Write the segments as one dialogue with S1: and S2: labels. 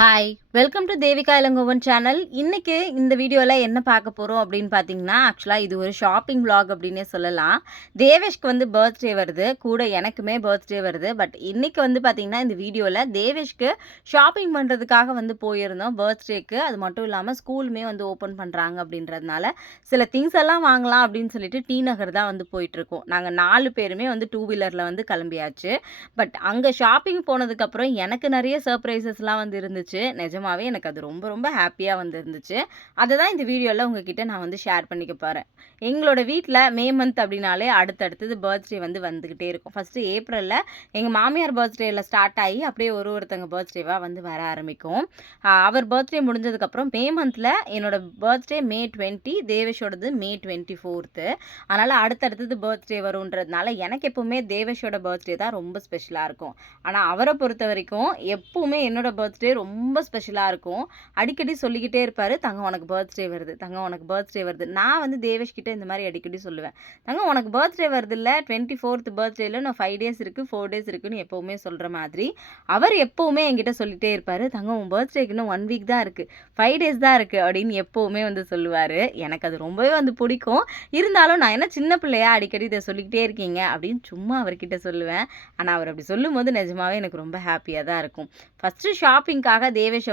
S1: Hi welcome to Devika Elangovan channel இன்றைக்கி இந்த வீடியோவில் என்ன பார்க்க போகிறோம் அப்படின்னு பார்த்தீங்கன்னா ஆக்சுவலாக இது ஒரு ஷாப்பிங் விளாக் அப்படின்னே சொல்லலாம். தேவேஷ்க்கு வந்து பர்த்டே வருது. கூட எனக்குமே பர்த்டே வருது. பட் இன்றைக்கி வந்து பார்த்திங்கன்னா இந்த வீடியோவில் தேவேஷ்க்கு ஷாப்பிங் பண்ணுறதுக்காக வந்து போயிருந்தோம். பர்த்டேக்கு அது மட்டும் இல்லாமல் ஸ்கூலுமே வந்து ஓப்பன் பண்ணுறாங்க அப்படின்றதுனால சில திங்ஸ் எல்லாம் வாங்கலாம் அப்படின்னு சொல்லிட்டு டி நகர் தான் வந்து போயிட்டுருக்கோம். நாங்கள் நாலு பேருமே வந்து டூ வீலரில் வந்து கிளம்பியாச்சு. பட் அங்கே ஷாப்பிங் போனதுக்கப்புறம் எனக்கு நிறைய சர்ப்ரைசஸ்லாம் வந்து இருந்துச்சு. நிஜம் நிஜமாகவே எனக்கு அது ரொம்ப ரொம்ப ஹாப்பியாக வந்துருந்துச்சு. அதை தான் இந்த வீடியோவில் உங்ககிட்ட நான் வந்து ஷேர் பண்ணிக்க போகிறேன் எங்களோட வீட்டில் மே மந்த் அப்படின்னாலே அடுத்தடுத்தது பர்த்டே வந்து வந்துக்கிட்டே இருக்கும். ஃபஸ்ட்டு ஏப்ரலில் எங்கள் மாமியார் பர்த்டேயில் ஸ்டார்ட் ஆகி அப்படியே ஒரு ஒருத்தங்க பர்த்டேவாக வந்து வர ஆரம்பிக்கும். அவர் பர்த்டே முடிஞ்சதுக்கப்புறம் மே மந்தில் என்னோட பர்த்டே மே டுவெண்ட்டி தேவேஷோடது மே டுவெண்ட்டி ஃபோர்த்து அதனால் அடுத்தடுத்தது பர்த்டே வரும்ன்றதுனால எனக்கு எப்போவுமே தேவேஷோட பர்த்டே தான் ரொம்ப ஸ்பெஷலாக இருக்கும். ஆனால் அவரை பொறுத்த வரைக்கும் எப்போவுமே என்னோட பர்த்டே ரொம்ப ஸ்பெஷல் ஸ்பெஷலாக இருக்கும். அடிக்கடி சொல்லிக்கிட்டே இருப்பார் தங்கம் உனக்கு பர்த்டே வருது. தங்கம் உனக்கு பர்த்டே வருது. நான் வந்து தேவேஷ் கிட்ட இந்த மாதிரி அடிக்கடி சொல்லுவேன். தங்கம் உனக்கு பர்த்டே வருது இல்லை? டுவெண்ட்டி ஃபோர்த் பர்த்டேல நான் ஃபைவ் டேஸ் இருக்குது ஃபோர் டேஸ் இருக்குன்னு எப்போவுமே சொல்கிற மாதிரி. அவர் எப்போவுமே என்கிட்ட சொல்லிட்டே இருப்பார் தங்கம் உன் பர்த்டேக்கு இன்னும் ஒன் வீக் தான் இருக்குது ஃபைவ் டேஸ் தான் இருக்குது அப்படின்னு எப்போவுமே வந்து சொல்லுவார். எனக்கு அது ரொம்பவே வந்து பிடிக்கும். இருந்தாலும் நான் என்ன சின்ன பிள்ளையா அடிக்கடி இதை சொல்லிக்கிட்டே இருக்கீங்க அப்படின்னு சும்மா அவர்கிட்ட சொல்லுவேன். ஆனால் அவர் அப்படி சொல்லும்போது நிஜமாவே எனக்கு ரொம்ப ஹாப்பியாக தான் இருக்கும். ஃபஸ்ட்டு ஷாப்பிங்காக தேவேஷை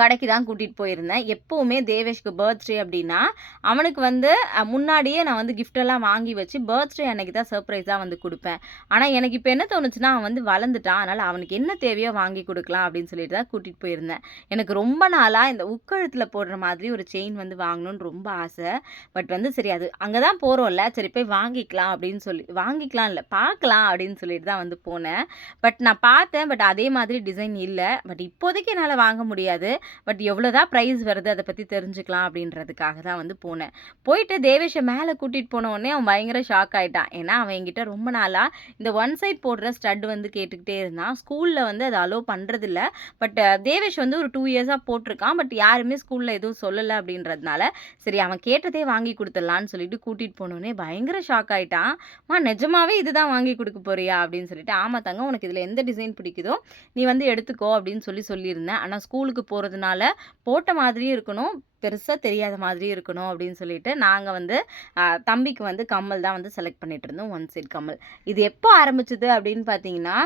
S1: கடைக்கு தான் கூட்டிகிட்டு போயிருந்தேன். எப்போவுமே தேவேஷ்க்கு பர்த்டே அப்படின்னா அவனுக்கு வந்து முன்னாடியே நான் வந்து கிஃப்டெல்லாம் வாங்கி வச்சு பர்த்டே அன்னைக்கு தான் சர்ப்ரைஸாக வந்து கொடுப்பேன். ஆனால் எனக்கு இப்போ என்ன தோணுச்சுன்னா அவன் வந்து வளர்ந்துட்டான். அதனால் அவனுக்கு என்ன தேவையோ வாங்கி கொடுக்கலாம் அப்படின்னு சொல்லிட்டு தான் கூட்டிகிட்டு போயிருந்தேன். எனக்கு ரொம்ப நாளாக இந்த உக்கழுத்தில் போடுற மாதிரி ஒரு செயின் வந்து வாங்கணும்னு ரொம்ப ஆசை. பட் வந்து சரி அது அங்கே தான் போகிறோம்ல சரி போய் வாங்கிக்கலாம் அப்படின்னு சொல்லி வாங்கிக்கலாம் இல்லை பார்க்கலாம் அப்படின்னு சொல்லிட்டு தான் வந்து போனேன். பட் நான் பார்த்தேன். பட் அதே மாதிரி டிசைன் இல்லை. பட் இப்போதைக்கு என்னால் வாங்க முடியாது. பட் எவ்வளோதான் ப்ரைஸ் வருது அதை பற்றி தெரிஞ்சுக்கலாம் அப்படின்றதுக்காக தான் வந்து போனேன். போயிட்டு தேவேஷை மேலே கூட்டிகிட்டு போன அவன் பயங்கர ஷாக் ஆகிட்டான் ஏன்னா அவன் என்கிட்ட ரொம்ப நாளாக இந்த ஒன் சைட் போடுற ஸ்டட் வந்து கேட்டுக்கிட்டே இருந்தான். ஸ்கூலில் வந்து அதை அலோவ் பண்ணுறதில்ல பட் தேவேஷ் வந்து ஒரு டூ இயர்ஸாக போட்டிருக்கான். பட் யாருமே ஸ்கூலில் எதுவும் சொல்லலை அப்படின்றதுனால சரி அவன் கேட்டதே வாங்கி கொடுத்துடலான்னு சொல்லிட்டு கூட்டிகிட்டு போனோடனே பயங்கர ஷாக் ஆகிட்டான் மா நிஜமாவே இதுதான் வாங்கி கொடுக்க போறியா? அப்படின்னு சொல்லிட்டு ஆமா தங்க உனக்கு இதில் எந்த டிசைன் பிடிக்குதோ நீ வந்து எடுத்துக்கோ அப்படின்னு சொல்லி சொல்லியிருந்தேன். ஆனால் ஸ்கூலுக்கு போகிறதுனால போட்ட மாதிரியும் இருக்கணும். பெருசாக தெரியாத மாதிரி இருக்கணும் அப்படின்னு சொல்லிட்டு நாங்கள் வந்து தம்பிக்கு வந்து கம்மல் தான் வந்து செலக்ட் பண்ணிகிட்டு இருந்தோம். ஒன் சைட் கம்மல். இது எப்போ ஆரம்பிச்சது அப்படின்னு பார்த்தீங்கன்னா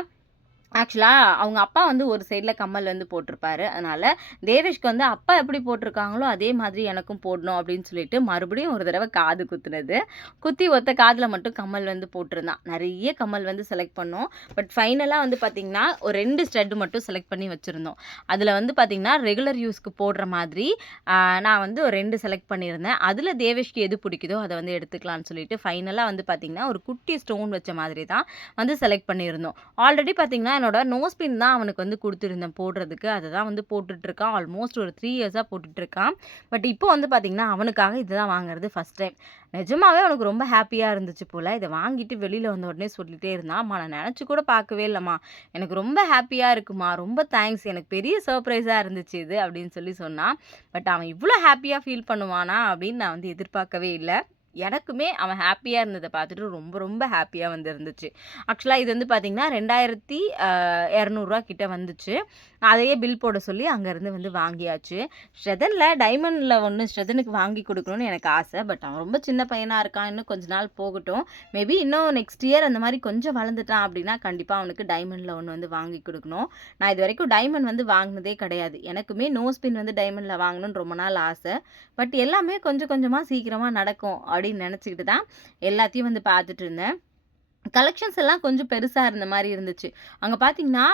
S1: ஆக்சுவலாக அவங்க அப்பா வந்து ஒரு சைடில் கம்மல் வந்து போட்டிருப்பாரு. அதனால் தேவேஷ்க்கு வந்து அப்பா எப்படி போட்டிருக்காங்களோ அதே மாதிரி எனக்கும் போடணும் அப்படின்னு சொல்லிட்டு மறுபடியும் ஒரு தடவை காது குத்துனது. குத்தி ஒத்த காதில் மட்டும் கம்மல் வந்து போட்டிருந்தான் நிறைய கம்மல் வந்து செலக்ட் பண்ணோம். பட் ஃபைனலாக வந்து பார்த்திங்கன்னா ஒரு ரெண்டு ஸ்டட் மட்டும் செலக்ட் பண்ணி வச்சுருந்தோம். அதில் வந்து பார்த்திங்கன்னா ரெகுலர் யூஸ்க்கு போடுற மாதிரி நான் வந்து ஒரு ரெண்டு செலக்ட் பண்ணியிருந்தேன். அதில் தேவேஷ்க்கு எது பிடிக்குதோ அதை வந்து எடுத்துக்கலாம்னு சொல்லிட்டு ஃபைனலாக வந்து பார்த்திங்கன்னா ஒரு குட்டி ஸ்டோன் வச்ச மாதிரி தான் வந்து செலக்ட் பண்ணியிருந்தோம். ஆல்ரெடி பார்த்திங்கன்னா என்னோட நோஸ் பின் தான் அவனுக்கு வந்து கொடுத்துருந்தேன் போடுறதுக்கு. அதை தான் வந்து போட்டுட்ருக்கான். ஆல்மோஸ்ட் ஒரு த்ரீ இயர்ஸாக போட்டுட்ருக்கான். பட் இப்போ வந்து பார்த்திங்கன்னா அவனுக்காக இதுதான் வாங்குறது ஃபஸ்ட் டைம் நிஜமாவே அவனுக்கு ரொம்ப ஹாப்பியாக இருந்துச்சு போல். இதை வாங்கிட்டு வெளியில் வந்த உடனே சொல்லிகிட்டே இருந்தான். அம்மா நான் நினச்சி கூட பார்க்கவே இல்லைம்மா. எனக்கு ரொம்ப ஹாப்பியாக இருக்குமா ரொம்ப தேங்க்ஸ் எனக்கு பெரிய சர்ப்ரைஸாக இருந்துச்சு இது. அப்படின்னு சொல்லி சொன்னான். பட் அவன் இவ்வளோ ஹாப்பியாக ஃபீல் பண்ணுவானா அப்படின்னு நான் வந்து எதிர்பார்க்கவே இல்லை. எனக்குமே அவன் ஹாப்பியாக இருந்ததை பார்த்துட்டு ரொம்ப ரொம்ப ஹாப்பியாக வந்து இருந்துச்சு ஆக்சுவலாக இது வந்து பார்த்திங்கன்னா ரெண்டாயிரத்தி இரநூறுவா கிட்ட வந்துச்சு. அதையே பில் போட சொல்லி அங்கேருந்து வந்து வாங்கியாச்சு. ஸ்ரெதனில் டைமண்டில் ஒன்று ஸ்ரெதனுக்கு வாங்கி கொடுக்கணும்னு எனக்கு ஆசை. பட் அவன் ரொம்ப சின்ன பையனாக இருக்கான். இன்னும் கொஞ்ச நாள் போகட்டும். மேபி இன்னும் நெக்ஸ்ட் இயர் அந்த மாதிரி கொஞ்சம் வளர்ந்துட்டான் அப்படின்னா கண்டிப்பாக அவனுக்கு டைமண்டில் ஒன்று வந்து வாங்கி கொடுக்கணும். நான் இது வரைக்கும் டைமண்ட் வந்து வாங்கினதே கிடையாது. எனக்குமே நோஸ் பின் வந்து டைமண்டில் வாங்கணும்னு ரொம்ப நாள் ஆசை. பட் எல்லாமே கொஞ்சம் கொஞ்சமாக சீக்கிரமாக நடக்கும். அப்படின்னு நினச்சிக்கிட்டு தான் எல்லாத்தையும் வந்து பார்த்துட்டு இருந்தேன். கலெக்ஷன்ஸ் எல்லாம் கொஞ்சம் பெருசாக இருந்த மாதிரி இருந்துச்சு. அங்கே பார்த்தீங்கன்னா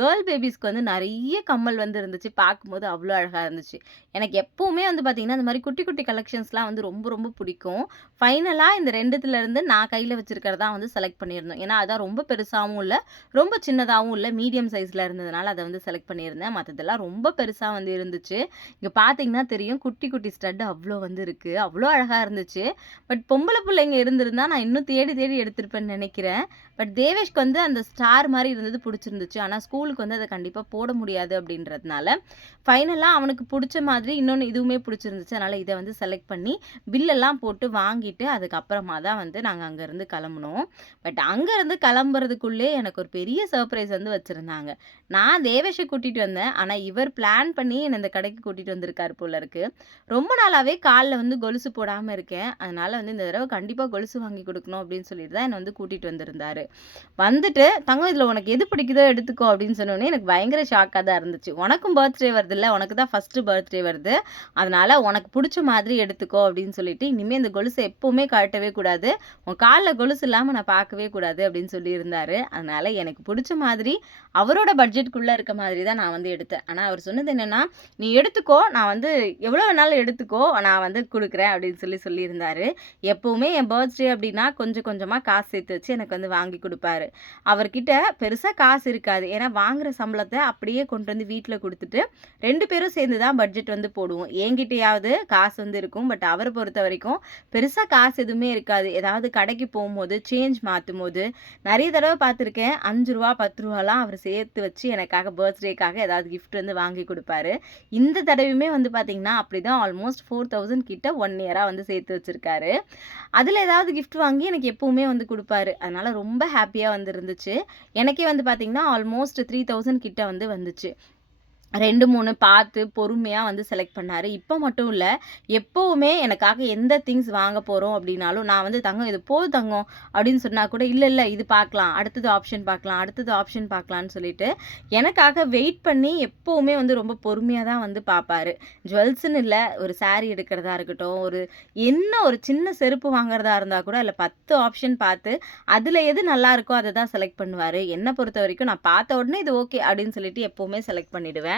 S1: கேர்ள் பேபிஸ்க்கு வந்து நிறைய கம்மல் வந்து இருந்துச்சு. பார்க்கும்போது அவ்வளோ அழகாக இருந்துச்சு. எனக்கு எப்போவுமே வந்து பார்த்திங்கன்னா இந்த மாதிரி குட்டி குட்டி கலெக்ஷன்ஸ்லாம் வந்து ரொம்ப ரொம்ப பிடிக்கும். ஃபைனலாக இந்த ரெண்டுத்துலேருந்து நான் கையில் வச்சுருக்கிறதா வந்து செலக்ட் பண்ணியிருந்தோம். ஏன்னா அதான் ரொம்ப பெருசாகவும் இல்லை ரொம்ப சின்னதாகவும் இல்லை மீடியம் சைஸில் இருந்ததுனால அதை வந்து செலக்ட் பண்ணியிருந்தேன். மற்றதெல்லாம் ரொம்ப பெருசாக வந்து இருந்துச்சு. இங்கே பார்த்தீங்கன்னா தெரியும் குட்டி குட்டி ஸ்டட் அவ்வளோ வந்து இருக்குது அவ்வளோ அழகாக இருந்துச்சு. பட் பொம்பளை பிள்ளைங்க இருந்திருந்தால் நான் இன்னும் தேடி தேடி எடுத்திருப்பேன்னு நினைக்கிறேன். நினைக்கிறேன். பட் தேவேஷ்க்கு வந்து அந்த ஸ்டார் மாதிரி இருந்தது பிடிச்சிருந்துச்சு ஆனால் ஸ்கூலுக்கு வந்து அதை கண்டிப்பாக போட முடியாது அப்படின்றதுனால, ஃபைனலாக அவனுக்கு பிடிச்ச மாதிரி இன்னொன்று இதுவுமே பிடிச்சிருந்துச்சு அதனால் இதை வந்து செலக்ட் பண்ணி பில்லெல்லாம் போட்டு வாங்கிட்டு, அதுக்கப்புறமா தான் வந்து நாங்கள் அங்கேருந்து கிளம்புனோம். பட் அங்கேருந்து கிளம்புறதுக்குள்ளே எனக்கு ஒரு பெரிய சர்ப்ரைஸ் வந்து வச்சுருந்தாங்க நான் தேவேஷை கூட்டிகிட்டு வந்தேன். ஆனால் இவர் பிளான் பண்ணி என்னை இந்த கடைக்கு கூட்டிகிட்டு வந்திருக்காரு போல இருக்குது ரொம்ப நாளாகவே காலில் வந்து கொலுசு போடாமல் இருக்கேன். அதனால் வந்து இந்த தடவை கண்டிப்பாக கொலுசு வாங்கி கொடுக்கணும் அப்படின்னு சொல்லிட்டு தான் என்னை வந்து கூட்டிட்டு வந்திருந்தாரு. வந்துட்டு, "தங்கம் இதில் உனக்கு எது பிடிக்குதோ எடுத்துக்கோ" அப்படின்னு சொன்னோடனே எனக்கு பயங்கர ஷாக்காக தான் இருந்துச்சு. "உனக்கும் பர்த்டே வருதுல்ல, உனக்கு தான் ஃபர்ஸ்ட்டு பர்த்டே வருது. அதனால் உனக்கு பிடிச்ச மாதிரி எடுத்துக்கோ" அப்படின்னு சொல்லிட்டு, இனிமேல் இந்த கொலுசை எப்போவுமே கழட்டவே கூடாது. உன் காலில் கொலுசு இல்லாமல் நான் பார்க்கவே கூடாது" அப்படின்னு சொல்லியிருந்தாரு. அதனால் எனக்கு பிடிச்ச மாதிரி அவரோட பட்ஜெட்டுக்குள்ளே இருக்க மாதிரி தான் நான் வந்து எடுத்தேன். ஆனால் அவர் சொன்னது என்னென்னா "நீ எடுத்துக்கோ. நான் வந்து எவ்வளோ வேணாலும் எடுத்துக்கோ. நான் வந்து கொடுக்குறேன் அப்படின்னு சொல்லி சொல்லியிருந்தாரு. எப்போவுமே என் பர்த்டே அப்படின்னா கொஞ்சம் கொஞ்சமாக காசு சேர்த்து வச்சு எனக்கு வந்து வாங்கி கொடுப்பாரு அவர்கிட்ட பெருசாக காசு இருக்காது. ஏன்னா வாங்குற சம்பளத்தை அப்படியே கொண்டு வந்து வீட்டில் கொடுத்துட்டு ரெண்டு பேரும் சேர்ந்து தான் பட்ஜெட் வந்து போடுவோம். என்கிட்டயாவது காசு வந்து இருக்கும். பட் அவரை பொறுத்த வரைக்கும் பெருசாக காசு எதுவுமே இருக்காது. ஏதாவது கடைக்கு போகும்போது சேஞ்ச் மாத்தும்போது, நிறைய தடவை பார்த்துருக்கேன். அஞ்சு ரூபா பத்து ரூபாலாம் அவர் சேர்த்து வச்சு எனக்காக பர்த்டேக்காக ஏதாவது கிஃப்ட் வந்து வாங்கி கொடுப்பாரு இந்த தடவையுமே வந்து பார்த்தீங்கன்னா, அப்படிதான் ஆல்மோஸ்ட் 4000 கிட்ட ஒன் இயராக வந்து சேர்த்து வச்சுருக்காரு அதில் ஏதாவது கிஃப்ட் வாங்கி எனக்கு எப்பவுமே வந்து கொடுப்பாரு அதனால் ரொம்ப ஹாப்பியாக வந்து இருந்துச்சு. எனக்கே வந்து பார்த்திங்கன்னா ஆல்மோஸ்ட் 3000 கிட்ட வந்து வந்துச்சு. 2, 3 பார்த்து பொறுமையாக வந்து செலக்ட் பண்ணாரு. இப்போ மட்டும் இல்லை எப்போவுமே எனக்காக எந்த திங்ஸ் வாங்க போகிறோம் அப்படின்னாலும், நான் வந்து "தங்கம் இது போதும் தங்கம்" அப்படின்னு சொன்னால் கூட, இல்லை இல்லை இது பார்க்கலாம். அடுத்தது ஆப்ஷன் பார்க்கலாம். அடுத்தது ஆப்ஷன் பார்க்கலான்னு சொல்லிட்டு, எனக்காக வெயிட் பண்ணி எப்போவுமே வந்து ரொம்ப பொறுமையாக தான் வந்து பார்ப்பாரு. ஜுவல்ஸ்ன்னு இல்லை ஒரு சாரீ எடுக்கிறதா இருக்கட்டும், ஒரு என்ன ஒரு சின்ன செருப்பு வாங்குறதா இருந்தால் கூட, அதில் பத்து ஆப்ஷன் பார்த்து, அதில் எது நல்லா இருக்கோ அதை தான் செலக்ட் பண்ணுவார் என்னை பொறுத்த வரைக்கும் நான் பார்த்த உடனே இது ஓகே அப்படின்னு சொல்லிட்டு எப்போவுமே செலக்ட் பண்ணிடுவேன்.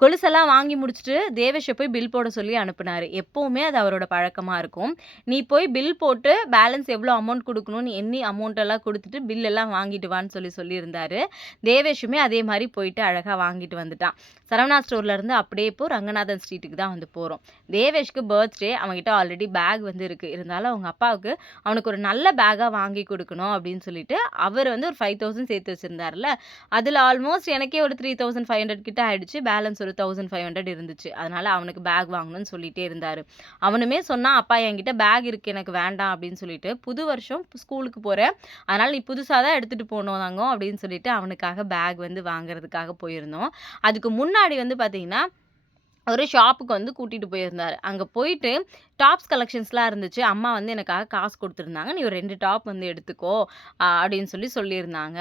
S1: கொலுசெல்லாம் வாங்கி முடிச்சுட்டு, தேவேஷை போய் பில் போட சொல்லி அனுப்புனார் எப்போவுமே அது அவரோட பழக்கமாக இருக்கும். "நீ போய் பில் போட்டு பேலன்ஸ் எவ்வளோ அமௌண்ட் கொடுக்கணும்னு எண்ணி அமௌண்ட்டெல்லாம் கொடுத்துட்டு பில்லெல்லாம் பில் எல்லாம் வாங்கிட்டு வான்னு" சொல்லி சொல்லியிருந்தார் தேவேஷுமே அதே மாதிரி போயிட்டு அழகாக வாங்கிட்டு வந்துட்டான். சரவணா ஸ்டோர்லேருந்து அப்படியே இப்போ ரங்கநாதன் ஸ்ட்ரீட்டுக்கு தான் வந்து போகிறோம் தேவேஷ்க்கு பர்த்டே. அவன்கிட்ட ஆல்ரெடி பேக் வந்து இருக்குது இருந்தாலும் அவங்க அப்பாவுக்கு அவனுக்கு ஒரு நல்ல பேக்காக வாங்கி கொடுக்கணும் அப்படின்னு சொல்லிட்டு, அவர் வந்து ஒரு 5000 சேர்த்து வச்சுருந்தார்ல அதில் ஆல்மோஸ்ட் எனக்கே ஒரு 3500 கிட்ட ஆகிடுச்சு பேலன்ஸ் ஒரு 1500 இருந்துச்சு. அதனால் அவனுக்கு பேக் வாங்கணும்னு சொல்லிகிட்டே இருந்தார் அவனுமே சொன்னான், "அப்பா என்கிட்ட பேக் இருக்குது எனக்கு வேண்டாம்" அப்படின்னு சொல்லிட்டு. "புது வருஷம் ஸ்கூலுக்கு போகிறேன் அதனால் நீ புதுசாக தான் எடுத்துகிட்டு போனோம் தாங்க அப்படின்னு சொல்லிட்டு அவனுக்காக பேக் வந்து வாங்குறதுக்காக போயிருந்தோம். அதுக்கு முன்னாடி வந்து பார்த்திங்கன்னா ஒரு ஷாப்புக்கு வந்து கூட்டிகிட்டு போயிருந்தார் அங்கே போயிட்டு டாப்ஸ் கலெக்ஷன்ஸ்லாம் இருந்துச்சு. அம்மா வந்து எனக்காக காசு கொடுத்துருந்தாங்க "நீ ஒரு ரெண்டு டாப் வந்து எடுத்துக்கோ" அப்படின்னு சொல்லி சொல்லியிருந்தாங்க.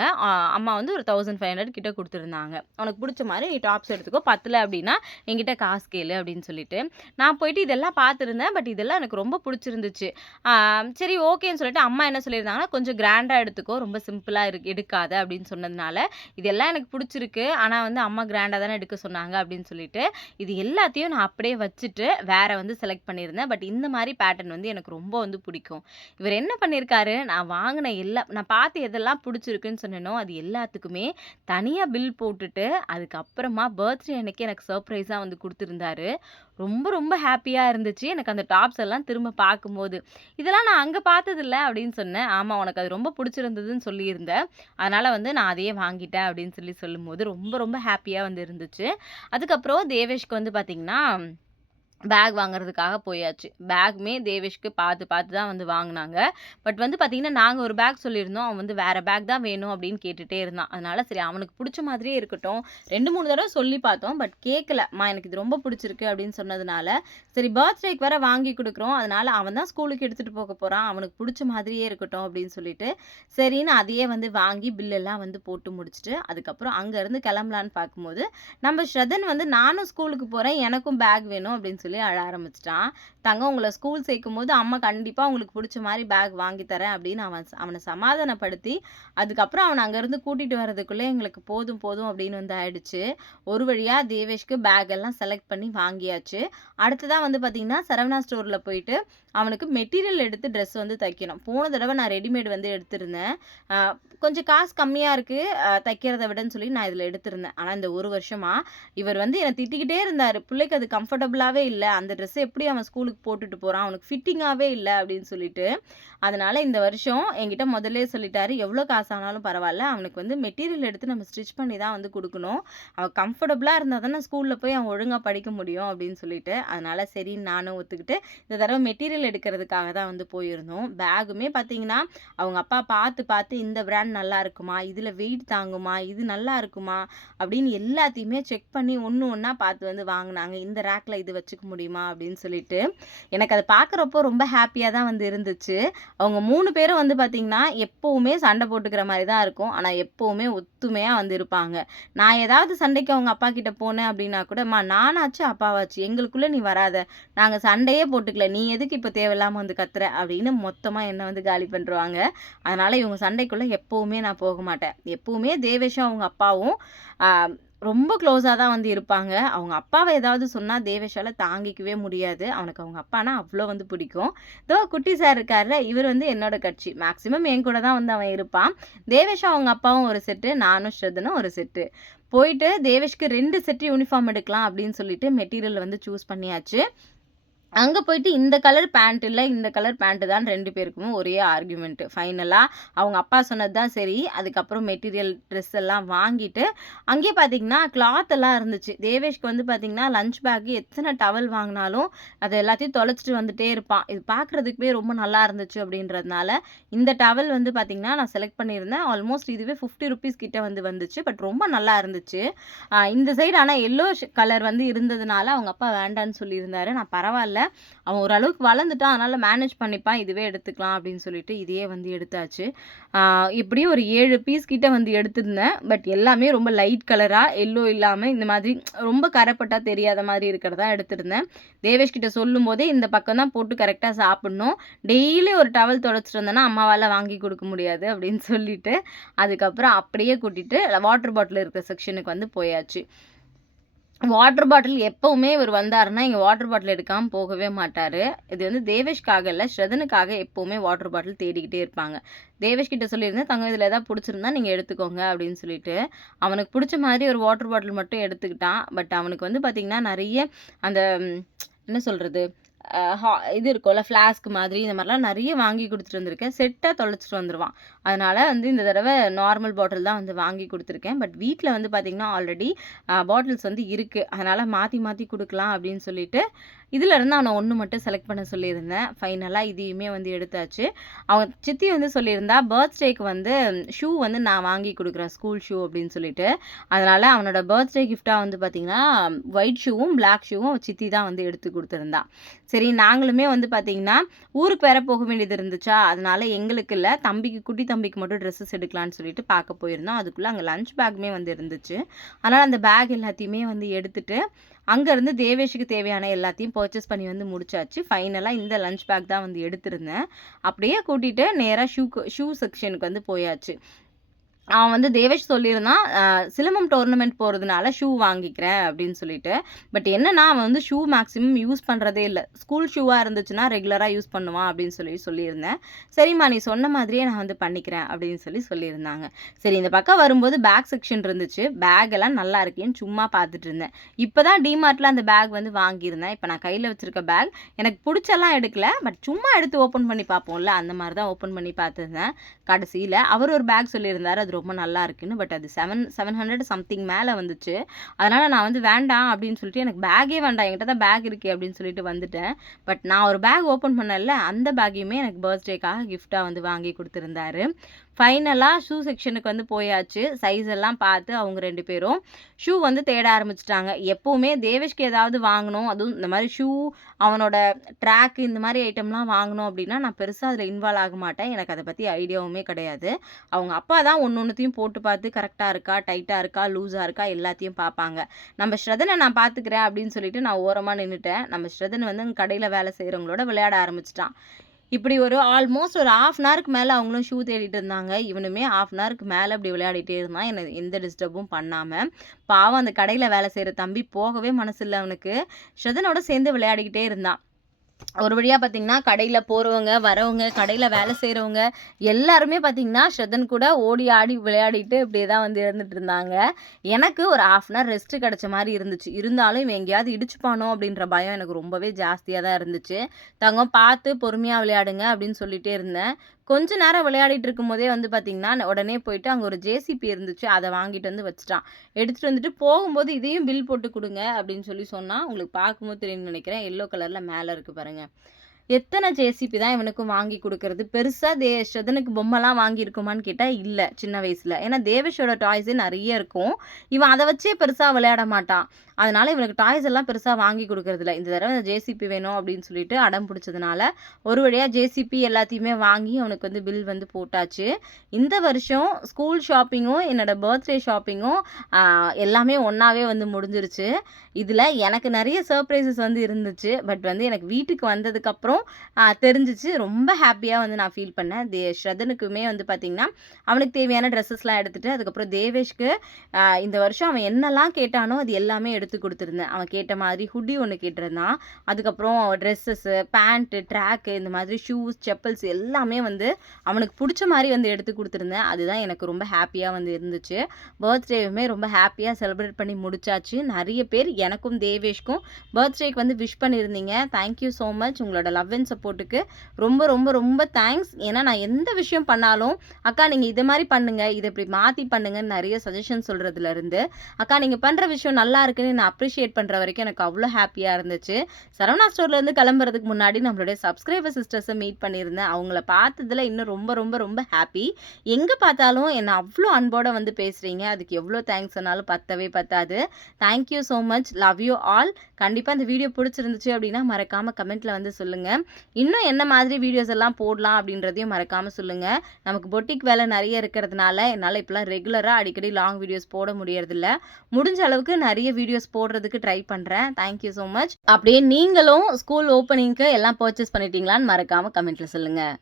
S1: அம்மா வந்து ஒரு 1500 கிட்ட கொடுத்துருந்தாங்க "உனக்கு பிடிச்ச மாதிரி நீ டாப்ஸ் எடுத்துக்கோ. பத்தல அப்படின்னா என்கிட்ட காசு கேளு" அப்படின்னு சொல்லிட்டு. நான் போயிட்டு இதெல்லாம் பார்த்துருந்தேன். பட் இதெல்லாம் எனக்கு ரொம்ப பிடிச்சிருந்துச்சு சரி ஓகேன்னு சொல்லிட்டு அம்மா என்ன சொல்லியிருந்தாங்கன்னா, "கொஞ்சம் கிராண்டாக எடுத்துக்கோ. ரொம்ப சிம்பிளாக இரு எடுக்காத" அப்படின்னு சொன்னதுனால, இதெல்லாம் எனக்கு பிடிச்சிருக்கு ஆனால் வந்து அம்மா கிராண்டாக தானே எடுக்க சொன்னாங்க அப்படின்னு சொல்லிட்டு, இது எல்லாத்தையும் நான் அப்படியே வச்சுட்டு, வேற வந்து செலக்ட் பண்ணியிருந்தேன். பட் இந்த மாதிரி பேட்டர்ன் வந்து எனக்கு ரொம்ப வந்து பிடிக்கும். இவர் என்ன பண்ணியிருக்காரு, நான் வாங்கின எல்லா நான் பார்த்து எதெல்லாம் பிடிச்சிருக்குன்னு சொன்னேனோ, அது எல்லாத்துக்குமே தனியாக பில் போட்டுட்டு, அதுக்கப்புறமா பர்த்டே அன்னைக்கு எனக்கு சர்ப்ரைஸாக வந்து கொடுத்துருந்தாரு ரொம்ப ரொம்ப ஹாப்பியாக இருந்துச்சு. எனக்கு அந்த டாப்ஸ் எல்லாம் திரும்ப பார்க்கும்போது. "இதெல்லாம் நான் அங்கே பார்த்ததில்ல" அப்படின்னு சொன்னேன். ஆமாம் உனக்கு அது ரொம்ப பிடிச்சிருந்ததுன்னு சொல்லியிருந்தேன் அதனால் வந்து நான் அதையே வாங்கிட்டேன்" அப்படின்னு சொல்லி சொல்லும்போது, ரொம்ப ரொம்ப ஹாப்பியாக வந்து இருந்துச்சு. அதுக்கப்புறம் தேவேஷ்க்கு வந்து பார்த்திங்கன்னா பேக் வாங்குறதுக்காக போயாச்சு. பேக்குமே தேவேஷ்க்கு பார்த்து பார்த்து தான் வந்து வாங்கினாங்க பட் வந்து பார்த்தீங்கன்னா, நாங்கள் ஒரு பேக் சொல்லியிருந்தோம். அவன் வந்து வேறு பேக் தான் வேணும் அப்படின்னு கேட்டுகிட்டே இருந்தான். அதனால் சரி அவனுக்கு பிடிச்ச மாதிரியே இருக்கட்டும். ரெண்டு மூணு தடவை சொல்லி பார்த்தோம். பட் கேட்கலம்மா எனக்கு இது ரொம்ப பிடிச்சிருக்கு அப்படின்னு சொன்னதுனால, சரி பர்த்டேக்கு வேறு வாங்கி கொடுக்குறோம் அதனால அவன் தான் ஸ்கூலுக்கு எடுத்துகிட்டு போக போகிறான் அவனுக்கு பிடிச்ச மாதிரியே இருக்கட்டும் அப்படின்னு சொல்லிட்டு, சரின்னு அதையே வந்து வாங்கி பில்லெல்லாம் வந்து போட்டு முடிச்சுட்டு, அதுக்கப்புறம் அங்கேருந்து கிளம்பலான்னு பார்க்கும்போது, நம்ம ஸ்ரதன் வந்து "நானும் ஸ்கூலுக்கு போகிறேன் எனக்கும் பேக் வேணும்" அப்படின்னு சொல்லி அழ ஆரம்பிச்சிட்டான். தங்க உங்களை ஸ்கூல் சேர்க்கும் போது அம்மா கண்டிப்பாக உங்களுக்கு பிடிச்ச மாதிரி பேக் வாங்கி தரேன்" அப்படின்னு அவன் அவனை சமாதானப்படுத்தி, அதுக்கப்புறம் அவனை அங்கேருந்து கூட்டிகிட்டு வரதுக்குள்ள எங்களுக்கு போதும் போதும் அப்படின்னு வந்து ஆயிடுச்சு. ஒரு வழியாக தேவேஷ்க்கு பேக் எல்லாம் செலக்ட் பண்ணி வாங்கியாச்சு. அடுத்ததாக வந்து பார்த்திங்கன்னா சரவணா ஸ்டோரில் போயிட்டு அவனுக்கு மெட்டீரியல் எடுத்து ட்ரெஸ் வந்து தைக்கணும். போன தடவை நான் ரெடிமேட் வந்து எடுத்திருந்தேன். கொஞ்சம் காசு கம்மியாக இருக்குது தைக்கிறத விடன்னு சொல்லி நான் இதில் எடுத்திருந்தேன். ஆனால் இந்த ஒரு வருஷமாக இவர் வந்து என்னை திட்டிக்கிட்டே இருந்தார் "பிள்ளைக்கு அது கம்ஃபர்டபுளாகவே இல்லை அந்த ட்ரெஸ்ஸை எப்படி அவன் ஸ்கூலுக்கு போட்டுட்டு போகிறான் அவனுக்கு ஃபிட்டிங்காகவே இல்லை அப்படின்னு சொல்லிட்டு. அதனால் இந்த வருஷம் என்கிட்ட முதல்ல சொல்லிட்டாரு, "எவ்வளோ காசு ஆனாலும் பரவாயில்ல அவனுக்கு வந்து மெட்டீரியல் எடுத்து நம்ம ஸ்டிச் பண்ணி தான் வந்து கொடுக்கணும் அவன் கம்ஃபர்டபுளாக இருந்தால் தானே ஸ்கூலில் போய் அவன் ஒழுங்காக படிக்க முடியும்." அப்படின்னு சொல்லிட்டு. அதனால் சரின்னு நானும் ஒத்துக்கிட்டு, இந்த தடவை மெட்டீரியல் எடுக்கிறதுக்காக தான் வந்து போயிருந்தோம். பேகுமே பார்த்தீங்கன்னா, அவங்க அப்பா பார்த்து பார்த்து இந்த பிராண்ட் நல்லா இருக்குமா? இதில் வெயிட் தாங்குமா? இது நல்லா இருக்குமா? அப்படின்னு எல்லாத்தையுமே செக் பண்ணி ஒன்று ஒன்றா பார்த்து வந்து வாங்கினாங்க "இந்த ரேக்கில் இது வச்சுக்க முடியுமா?" அப்படின்னு சொல்லிட்டு. எனக்கு அதை பார்க்குறப்போ ரொம்ப ஹாப்பியாக தான் வந்து இருந்துச்சு. அவங்க மூணு பேரும் வந்து பார்த்திங்கன்னா எப்போவுமே சண்டை போட்டுக்கிற மாதிரி தான் இருக்கும். ஆனால் எப்போவுமே ஒத்துமையாக வந்து இருப்பாங்க. நான் ஏதாவது சண்டைக்கு அவங்க அப்பா கிட்ட போனேன் அப்படின்னா கூட, "அம்மா நானாச்சு, அப்பாவாச்சு. எங்களுக்குள்ளே நீ வராத. நாங்கள் சண்டையே போட்டுக்கல. நீ எதுக்கு இப்போ தேவையில்லாமல் வந்து கத்துற?" அப்படின்னு மொத்தமாக என்ன வந்து காலி பண்ணுறாங்க அதனால் இவங்க சண்டைக்குள்ளே எப்போவுமே நான் போக மாட்டேன். எப்போவுமே தேவேஷும் அவங்க அப்பாவும் ரொம்ப க்ளோஸாக தான் வந்து இருப்பாங்க. அவங்க அப்பாவை ஏதாவது சொன்னால் தேவேஷால தாங்கிக்கவே முடியாது. அவனுக்கு அவங்க அப்பான்னா அவ்வளோ வந்து பிடிக்கும். தோ குட்டி சார் இருக்கார்ல, இவர் வந்து என்னோட கட்சி. மேக்ஸிமம் என் கூட தான் வந்து அவன் இருப்பான். தேவேஷும் அவங்க அப்பாவும் ஒரு செட்டு, நானும் ஸ்ரதனும் ஒரு செட்டு. போயிட்டு தேவேஷ்க்கு ரெண்டு செட்டு யூனிஃபார்ம் எடுக்கலாம் அப்படின்னு சொல்லிட்டு மெட்டீரியல் வந்து சூஸ் பண்ணியாச்சு. அங்கே போயிட்டு இந்த கலர் பேண்ட் இல்லை இந்த கலர் பேண்ட்டு தான் ரெண்டு பேருக்குமே ஒரே ஆர்கியூமெண்ட்டு ஃபைனலாக அவங்க அப்பா சொன்னது தான் சரி. அதுக்கப்புறம் மெட்டீரியல் ட்ரெஸ் எல்லாம் வாங்கிட்டு, அங்கேயே பார்த்தீங்கன்னா, கிளாத் எல்லாம் இருந்துச்சு. தேவேஷ்க்கு வந்து பார்த்தீங்கன்னா, லஞ்ச் பேக்கு எத்தனை டவல் வாங்கினாலும் அது எல்லாத்தையும் தொலைச்சிட்டு வந்துட்டே இருப்பான். இது பார்க்குறதுக்குமே ரொம்ப நல்லா இருந்துச்சு அப்படின்றதுனால, இந்த டவல் வந்து பார்த்தீங்கன்னா, நான் செலக்ட் பண்ணியிருந்தேன். ஆல்மோஸ்ட் இதுவே ஃபிஃப்டி ருபீஸ் கிட்டே வந்து வந்துச்சு. பட் ரொம்ப நல்லா இருந்துச்சு. இந்த சைடு ஆனால் எல்லோ கலர் வந்து இருந்ததுனால, அவங்க அப்பா வேண்டான்னு சொல்லியிருந்தாரு. நான் பரவாயில்ல அவன் ஓரளவுக்கு வளர்ந்துட்டான். அதனால் மேனேஜ் பண்ணிப்பான். இதுவே எடுத்துக்கலாம் அப்படின்னு சொல்லிட்டு, இதையே வந்து எடுத்தாச்சு. இப்படியும் ஒரு ஏழு பீஸ் கிட்ட வந்து எடுத்திருந்தேன். பட் எல்லாமே ரொம்ப லைட் கலராக எல்லோ இல்லாமல் இந்த மாதிரி ரொம்ப கரைப்பட்டா தெரியாத மாதிரி இருக்கிறதா எடுத்திருந்தேன். தேவேஷ் கிட்ட சொல்லும்போதே, "இந்த பக்கம் தான் போட்டு கரெக்டாக சாப்பிடணும். டெய்லி ஒரு டவல் தொடச்சிட்டு வந்தேன்னா, அம்மாவால் வாங்கி கொடுக்க முடியாது." அப்படின்னு சொல்லிட்டு, அதுக்கப்புறம் அப்படியே கூட்டிட்டு வாட்டர் பாட்டில் இருக்கிற செக்ஷனுக்கு வந்து போயாச்சு. வாட்டர் பாட்டில் எப்போவுமே இவர் வந்தாருன்னா, இங்கே வாட்டர் பாட்டில் எடுக்காமல் போகவே மாட்டார் இது வந்து தேவேஷ்காக இல்லை ஸ்ரதனுக்காக எப்போவுமே வாட்டர் பாட்டில் தேடிக்கிட்டே இருப்பாங்க. தேவேஷ் கிட்ட சொல்லியிருந்தேன், தங்க இதில் ஏதாவது பிடிச்சிருந்தா நீங்கள் எடுத்துக்கோங்க." அப்படின்னு சொல்லிட்டு. அவனுக்கு பிடிச்ச மாதிரி ஒரு வாட்டர் பாட்டில் மட்டும் எடுத்துக்கிட்டான். பட் அவனுக்கு வந்து பார்த்திங்கன்னா நிறைய அந்த என்ன சொல்கிறது ஹா இது இருக்கும்ல ஃப்ளாஸ்க் மாதிரி இந்த மாதிரிலாம் நிறைய வாங்கி கொடுத்துட்டு வந்திருக்கேன். செட்டாக தொலைச்சிட்டு வந்துருவான். அதனால் வந்து இந்த தடவை நார்மல் பாட்டில் தான் வந்து வாங்கி கொடுத்துருக்கேன் பட் வீட்டில் வந்து பார்த்தீங்கன்னா, ஆல்ரெடி பாட்டில்ஸ் வந்து இருக்குது அதனால் மாற்றி மாற்றி கொடுக்கலாம் அப்படின்னு சொல்லிட்டு, இதிலருந்து அவன 1 மட்டும் செலக்ட் பண்ண சொல்லியிருந்தேன். ஃபைனலாக இதையுமே வந்து எடுத்தாச்சு. அவன் சித்தி வந்து சொல்லியிருந்தா, பர்த்டேக்கு வந்து ஷூ வந்து நான் வாங்கி கொடுக்குறேன் ஸ்கூல் ஷூ அப்படின்னு சொல்லிட்டு. அதனால் அவனோட பர்த்டே கிஃப்டாக வந்து பார்த்தீங்கன்னா, ஒயிட் ஷூவும், பிளாக் ஷூவும் சித்தி தான் வந்து எடுத்து கொடுத்துருந்தான் சரி நாங்களுமே வந்து பார்த்தீங்கன்னா, ஊருக்கு வேற போக வேண்டியது இருந்துச்சா, அதனால் எங்களுக்கு இல்லை தம்பிக்கு குட்டி தம்பிக்கு மட்டும் ட்ரெஸ்ஸஸ் எடுக்கலான்னு சொல்லிட்டு பார்க்க போயிருந்தோம். அதுக்குள்ளே அங்கே லஞ்ச் பேக்குமே வந்து இருந்துச்சு. அதனால் அந்த பேக் எல்லாத்தையுமே வந்து எடுத்துகிட்டு அங்கேருந்து தேவேஷுக்கு தேவையான எல்லாத்தையும் பர்ச்சேஸ் பண்ணி வந்து முடிச்சாச்சு. ஃபைனலாக இந்த லஞ்ச் பேக் தான் வந்து எடுத்திருந்தேன். அப்படியே கூட்டிகிட்டு நேராக ஷூக்கு ஷூ செக்ஷனுக்கு வந்து போயாச்சு. அவன் வந்து தேவேஷ் சொல்லியிருந்தான், சிலம்பம் டோர்னமெண்ட் போகிறதுனால ஷூ வாங்கிக்கிறேன் அப்படின்னு சொல்லிட்டு. பட் என்னன்னா, அவன் வந்து ஷூ மேக்ஸிமம் யூஸ் பண்ணுறதே இல்லை ஸ்கூல் ஷூவாக இருந்துச்சுன்னா ரெகுலராக யூஸ் பண்ணுவான் அப்படின்னு சொல்லி சொல்லியிருந்தேன். "சரிம்மா நீ சொன்ன மாதிரியே நான் வந்து பண்ணிக்கிறேன்." அப்படின்னு சொல்லி சொல்லியிருந்தாங்க. சரி இந்த பக்கம் வரும்போது பேக் செக்ஷன் இருந்துச்சு. பேக் எல்லாம் நல்லா இருக்கேன்னு சும்மா பார்த்துட்டு இருந்தேன். இப்போ தான் டிமார்ட்ல அந்த பேக் வந்து வாங்கியிருந்தேன். இப்போ நான் கையில் வச்சிருக்க பேக் எனக்கு புடிச்செல்லாம் எடுக்கல. பட் சும்மா எடுத்து ஓப்பன் பண்ணி பார்ப்போம்ல, அந்த மாதிரி தான் ஓப்பன் பண்ணி பார்த்துருந்தேன். கடைசியில் அவர் ஒரு பேக் சொல்லியிருந்தார் அது ரொம்ப நல்லா இருக்குன்னு. பட் அது 7 700 சம்திங் மேலே வந்துச்சு. அதனால் நான் வந்து வேண்டாம் அப்படின்னு சொல்லிட்டு, "எனக்கு பேக்கே வேண்டாம். என்கிட்ட தான் பேக் இருக்கே." அப்படின்னு சொல்லிட்டு வந்துட்டேன். பட் நான் ஒரு பேக் ஓப்பன் பண்ணேன்ல, அந்த பேக்கையுமே எனக்கு பர்த்டேக்காக கிஃப்டாக வந்து வாங்கி கொடுத்துருந்தாரு ஃபைனலாக ஷூ செக்ஷனுக்கு வந்து போயாச்சு. சைஸ் எல்லாம் பார்த்து அவங்க ரெண்டு பேரும் ஷூ வந்து தேட ஆரம்பிச்சிட்டாங்க எப்போவுமே தேவேஷ்க்கு ஏதாவது வாங்கணும், அதுவும் இந்த மாதிரி ஷூ, அவனோட ட்ராக் இந்த மாதிரி ஐட்டம்லாம் வாங்கணும் அப்படின்னா, நான் பெருசாக அதில் இன்வால்வ் ஆக மாட்டேன். எனக்கு அதை பற்றி ஐடியாவுமே கிடையாது. அவங்க அப்பா தான் ஒன்று ஒன்றுத்தையும் போட்டு பார்த்து கரெக்டாக இருக்கா, டைட்டாக இருக்கா, லூஸாக இருக்கா எல்லாத்தையும் பார்ப்பாங்க. நம்ம ஸ்ரதனை நான் பார்த்துக்கிறேன் அப்படின்னு சொல்லிட்டு நான் ஓரமாக நின்றுட்டேன் நம்ம ஸ்ரதன் வந்து கடையில் வேலை செய்கிறவங்களோட விளையாட ஆரம்பிச்சிட்டான் இப்படி ஒரு ஆல்மோஸ்ட் ஒரு 1/2 அன் ஹவருக்கு மேலே அவங்களும் ஷூ தேடிட்டு இருந்தாங்க. இவனுமே 1/2 அன் ஹவருக்கு மேலே இப்படி விளையாடிட்டே இருந்தான். என்னை எந்த டிஸ்டர்பும் பண்ணாமல் பாவம் அந்த கடையில் வேலை செய்கிற தம்பி போகவே மனசு அவனுக்கு. ஷதனோட சேர்ந்து விளையாடிக்கிட்டே இருந்தான். ஒரு வழியாக பார்த்தீங்கன்னா, கடையில் போகிறவங்க வரவங்க, கடையில் வேலை செய்கிறவங்க எல்லாருமே பார்த்தீங்கன்னா, ஸ்ரதன் கூட ஓடி ஆடி விளையாடிட்டு இப்படியே தான் வந்து இருந்துட்டு இருந்தாங்க. எனக்கு ஒரு 1/2 அன் ஹவர் ரெஸ்ட் கிடைச்ச மாதிரி இருந்துச்சு. இருந்தாலும் இவன் எங்கேயாவது இடிச்சுப்பானோ அப்படின்ற பயம் எனக்கு ரொம்பவே ஜாஸ்தியாக தான் இருந்துச்சு. "தங்கம் பார்த்து பொறுமையாக விளையாடுங்க" அப்படின்னு சொல்லிகிட்டே இருந்தேன். கொஞ்ச நேரம் விளையாடிட்டு இருக்கும்போதே வந்து பார்த்தீங்கன்னா, உடனே போயிட்டு அங்கே ஒரு ஜேசிபி இருந்துச்சு. அதை வாங்கிட்டு வந்து வச்சுட்டான். எடுத்துகிட்டு வந்துட்டு போகும்போது "இதையும் பில் போட்டு கொடுங்க அப்படின்னு சொல்லி சொன்னால் உங்களுக்கு பார்க்கும்போது தெரியும்னு நினைக்கிறேன் எல்லோ கலரில் மேலே இருக்குது பாருங்கள் பாருங்க. எத்தனை ஜேசிபி தான் இவனுக்கும் வாங்கி கொடுக்கறது பெருசாக தே ஸ்ரதனுக்கு பொம்மைலாம் வாங்கியிருக்குமான்னு கேட்டால் இல்லை சின்ன வயசில் ஏன்னா தேவேஷோட டாய்ஸே நிறைய இருக்கும். இவன் அதை வச்சே பெருசாக விளையாட மாட்டான். அதனால இவனுக்கு டாய்ஸ் எல்லாம் பெருசாக வாங்கி கொடுக்கறதில்ல இந்த தடவை ஜேசிபி வேணும் அப்படின்னு சொல்லிட்டு அடம் பிடிச்சதுனால, ஒரு வழியாக ஜேசிபி எல்லாத்தையுமே வாங்கி அவனுக்கு வந்து பில் வந்து போட்டாச்சு. இந்த வருஷம் ஸ்கூல் ஷாப்பிங்கும், என்னோட பர்த்டே ஷாப்பிங்கும் எல்லாமே ஒன்றாவே வந்து முடிஞ்சிருச்சு. இதில் எனக்கு நிறைய சர்ப்ரைசஸ் வந்து இருந்துச்சு. பட் வந்து எனக்கு வீட்டுக்கு வந்ததுக்கப்புறம் அ தெரிஞ்சிச்சு ரொம்ப ஹாப்பியாக வந்து நான் ஃபீல் பண்ணேன். தே ஸ்ரதனுக்குமே வந்து பார்த்தீங்கன்னா, அவனுக்கு தேவையான ட்ரெஸ்ஸஸ்லாம் எடுத்துகிட்டு அதுக்கப்புறம் தேவேஷ்க்கு இந்த வருஷம் அவன் என்னலாம் கேட்டானோ, அது எல்லாமே எடுத்து கொடுத்துருந்தேன் அவன் கேட்ட மாதிரி ஹுடி ஒன்று கேட்டிருந்தான். அதுக்கப்புறம் ட்ரெஸ்ஸஸ்ஸு பேண்ட்டு ட்ராக்கு இந்த மாதிரி ஷூஸ், செப்பல்ஸ் எல்லாமே வந்து அவனுக்கு பிடிச்ச மாதிரி வந்து எடுத்து கொடுத்துருந்தேன் அதுதான் எனக்கு ரொம்ப ஹாப்பியாக வந்து இருந்துச்சு. பர்த்டேவுமே ரொம்ப ஹாப்பியாக செலிப்ரேட் பண்ணி முடிச்சாச்சு. நிறைய பேர் எனக்கும், தேவேஷ்க்கும் பர்த்டேக்கு வந்து விஷ் பண்ணியிருந்தீங்க. Thank you so much. உங்களோட லவ் அண்ட் சப்போர்ட்டுக்கு ரொம்ப ரொம்ப ரொம்ப தேங்க்ஸ். ஏன்னா நான் எந்த விஷயம் பண்ணாலும், "அக்கா நீங்கள் இது மாதிரி பண்ணுங்க. இதை இப்படி மாற்றி பண்ணுங்கன்னு" நிறைய சஜஷன் சொல்கிறதுலேருந்து "அக்கா நீங்கள் பண்ணுற விஷயம் நல்லா இருக்குன்னு" நான் அப்ரிஷியேட் பண்ணுற வரைக்கும் எனக்கு அவ்வளோ ஹாப்பியாக இருந்துச்சு. சரவணா ஸ்டோர்லேருந்து கிளம்புறதுக்கு முன்னாடி நம்மளுடைய சப்ஸ்கிரைபர் சிஸ்டர்ஸை மீட் பண்ணியிருந்தேன். அவங்கள பார்த்ததுல இன்னும் ரொம்ப ரொம்ப ரொம்ப ஹாப்பி எங்கே பார்த்தாலும் என்னை அவ்வளோ அன்போட வந்து பேசுகிறீங்க அதுக்கு எவ்வளோ தேங்க்ஸ் சொன்னாலும் பத்தவே பத்தாது. Thank you so much. Love you all. கண்டிப்பாக இந்த வீடியோ பிடிச்சிருந்துச்சு அப்படின்னா, மறக்காமல் கமெண்ட்டில் வந்து சொல்லுங்கள் இன்னும் என்ன மாதிரி வீடியோஸ் எல்லாம் போடலாம் அப்படின்றதையும் மறக்காமல் சொல்லுங்கள் நமக்கு பொட்டிக் வேலை நிறைய இருக்கிறதுனால, என்னால் இப்போலாம் ரெகுலராக அடிக்கடி லாங் வீடியோஸ் போட முடியறதில்ல. முடிஞ்ச அளவுக்கு நிறைய வீடியோஸ் போடுறதுக்கு ட்ரை பண்ணுறேன் தேங்க் யூ ஸோ மச். அப்படியே நீங்களும் ஸ்கூல் ஓப்பனிங்க்கு எல்லாம் பர்ச்சேஸ் பண்ணிட்டீங்களான்னு மறக்காமல் கமெண்ட்டில் சொல்லுங்கள்